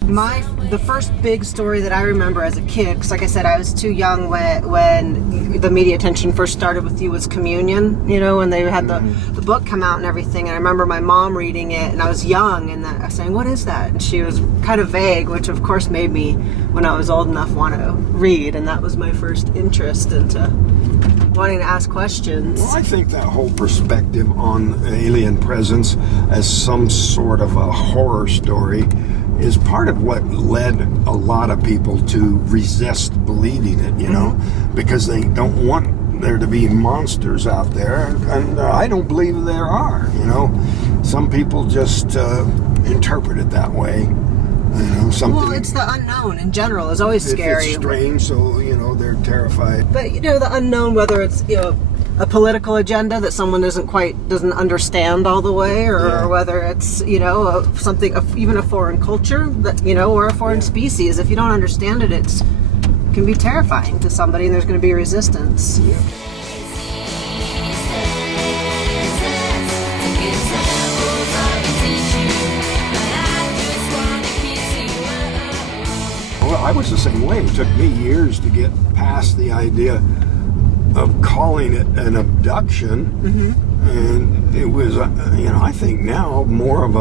The first big story that I remember as a kid, because like I said, I was too young when the media attention first started with you, was Communion, you know, when they had the book come out and everything. And I remember my mom reading it, and I was young, and I was saying, what is that? And she was kind of vague, which of course made me, when I was old enough, want to read. And that was my first interest into wanting to ask questions. Well, I think that whole perspective on alien presence as some sort of a horror story is part of what led a lot of people to resist believing it, you know, because they don't want there to be monsters out there, and I don't believe there are, you know. Some people just interpret it that way, you know. Something. Well, it's the unknown in general is always scary. It's strange, so, you know, they're terrified. But, you know, the unknown, whether it's, you know, a political agenda that someone doesn't understand all the way, or whether it's, you know, even a foreign culture that, you know, or a foreign species. If you don't understand it, it can be terrifying to somebody, and there's going to be resistance. Yeah. Well, I was the same way. It took me years to get past the idea of calling it an abduction, and it was, you know, I think now more of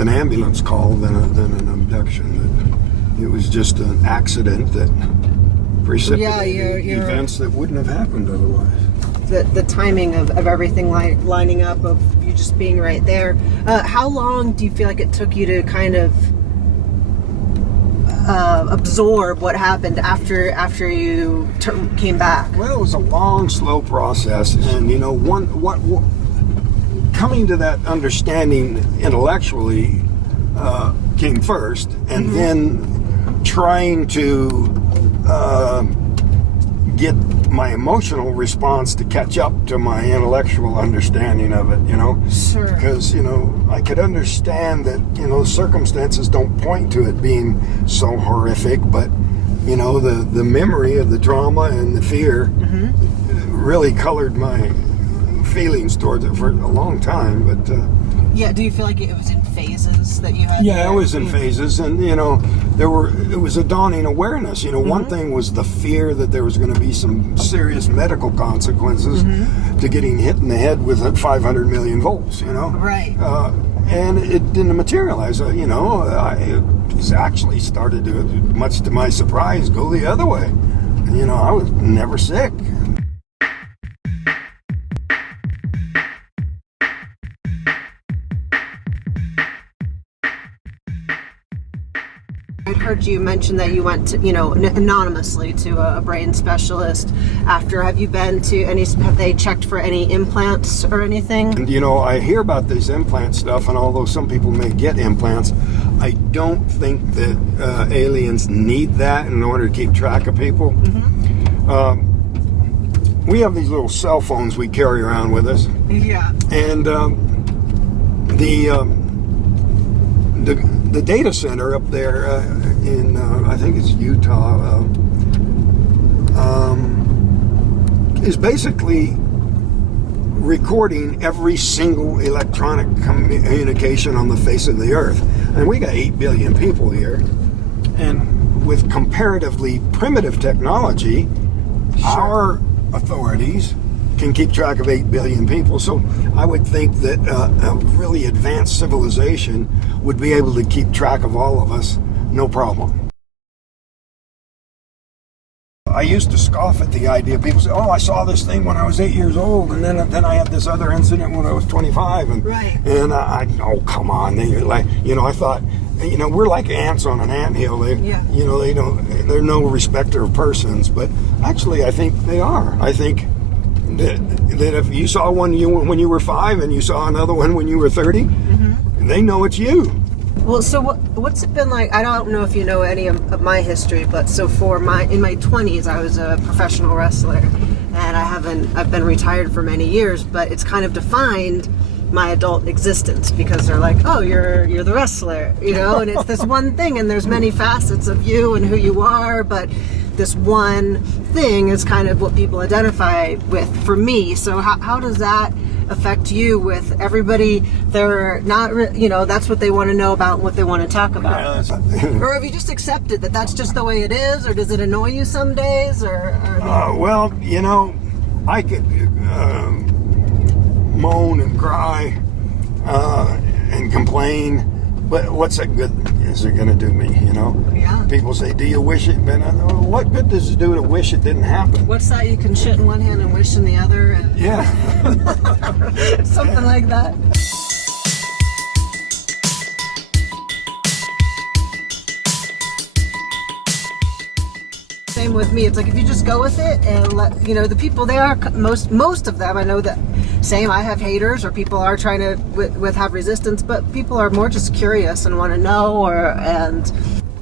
an ambulance call than an abduction. It was just an accident that precipitated events that wouldn't have happened otherwise. The timing of everything lining up, of you just being right there. How long do you feel like it took you to kind of absorb what happened after you came back? Well, it was a long, slow process, and you know, what coming to that understanding intellectually came first, and then trying to get my emotional response to catch up to my intellectual understanding of it, you know. Sure. Because, you know, I could understand that, you know, circumstances don't point to it being so horrific, but, you know, the memory of the trauma and the fear really colored my feelings towards it for a long time, but... yeah, do you feel like it was in phases that you had? Yeah, it was in phases, and you know, it was a dawning awareness. You know, one thing was the fear that there was going to be some serious medical consequences to getting hit in the head with 500 million volts. You know, right? And it didn't materialize. You know, it actually started to, much to my surprise, go the other way. You know, I was never sick. I'd heard you mention that you went to, you know, anonymously to a brain specialist after. Have you been to any, have they checked for any implants or anything? And, you know, I hear about this implant stuff, and although some people may get implants, I don't think that aliens need that in order to keep track of people. We have these little cell phones we carry around with us. Yeah. And the data center up there in, I think it's Utah, is basically recording every single electronic communication on the face of the earth. And we got 8 billion people here. And with comparatively primitive technology, our authorities can keep track of 8 billion people. So I would think that a really advanced civilization would be able to keep track of all of us, no problem. I used to scoff at the idea. People say, "Oh, I saw this thing when I was 8 years old, and then I had this other incident when I was 25." And oh, come on! I thought, you know, we're like ants on an anthill. You know, they're no respecter of persons. But actually, I think they are. I think that if you saw one when you were 5 and you saw another one when you were 30, they know it's you. Well, so what's it been like? I don't know if you know any of my history, but so in my 20s, I was a professional wrestler, and I've been retired for many years, but it's kind of defined my adult existence, because they're like, oh, you're the wrestler, you know, and it's this one thing, and there's many facets of you and who you are, but this one thing is kind of what people identify with for me. So how does that affect you with everybody? They're not, you know, that's what they want to know about and what they want to talk about. Or have you just accepted that that's just the way it is, or does it annoy you some days? Well, you know, I could moan and cry and complain, but what's that good is it going to do me, you know? Yeah. People say, do you wish it been? What good does it do to wish it didn't happen? What's that? You can shit in one hand and wish in the other? And Yeah. something like that. Same with me. It's like if you just go with it and let, you know, the people, they are most of them, I know that same, I have haters, or people are trying to have resistance, but people are more just curious and want to know, and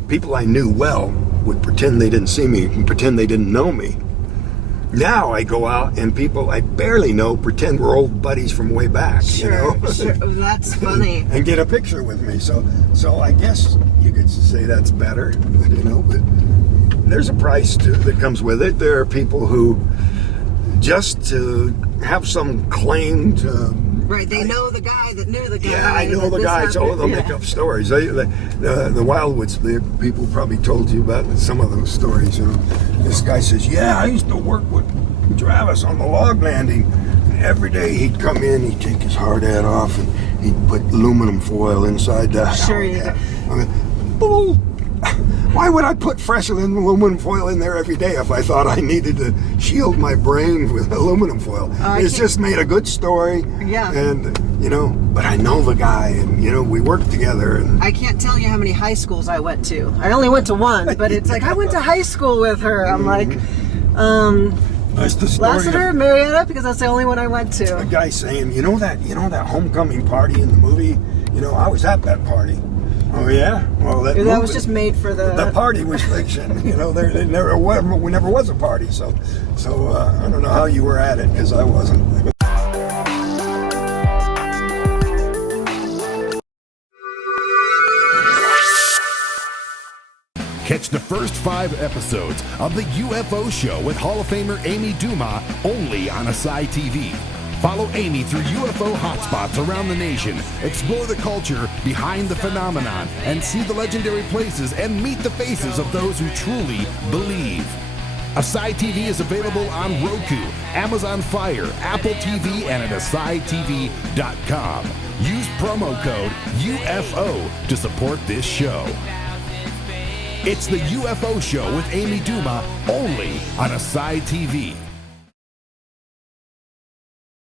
people I knew well would pretend they didn't see me and pretend they didn't know me. Now I go out and people I barely know pretend we're old buddies from way back. Sure, you know? sure. That's funny. And get a picture with me. So I guess you could say that's better, you know, but there's a price that comes with it. There are people who just to have some claim to... Right, they know the guy that knew the guy. Yeah, I know the guy, so they'll make up stories. The Wildwoods, the people probably told you about some of those stories. You know, this guy says, "Yeah, I used to work with Travis on the log landing. And every day he'd come in, he'd take his hard hat off, and he'd put aluminum foil inside the Sure, hard hat." I mean, bull. Why would I put fresh aluminum foil in there every day if I thought I needed to shield my brain with aluminum foil? It's just made a good story. Yeah. And, you know, but I know the guy, and, you know, we worked together. And I can't tell you how many high schools I went to. I only went to one, but it's like, I went to high school with her. I'm like, that's the story Lassiter, Marietta, because that's the only one I went to. a guy saying, you know that homecoming party in the movie? You know, I was at that party. Oh yeah, well that was just made for the party was fiction. You know, there never was a party. So I don't know how you were at it, because I wasn't. Catch the first 5 episodes of the UFO Show with Hall of Famer AMY DUMAS only on ASY TV. Follow Amy through UFO hotspots around the nation, explore the culture behind the phenomenon, and see the legendary places and meet the faces of those who truly believe. ASY TV is available on Roku, Amazon Fire, Apple TV, and at ASYTV.com. Use promo code UFO to support this show. It's the UFO Show with AMY DUMAS only on ASY TV.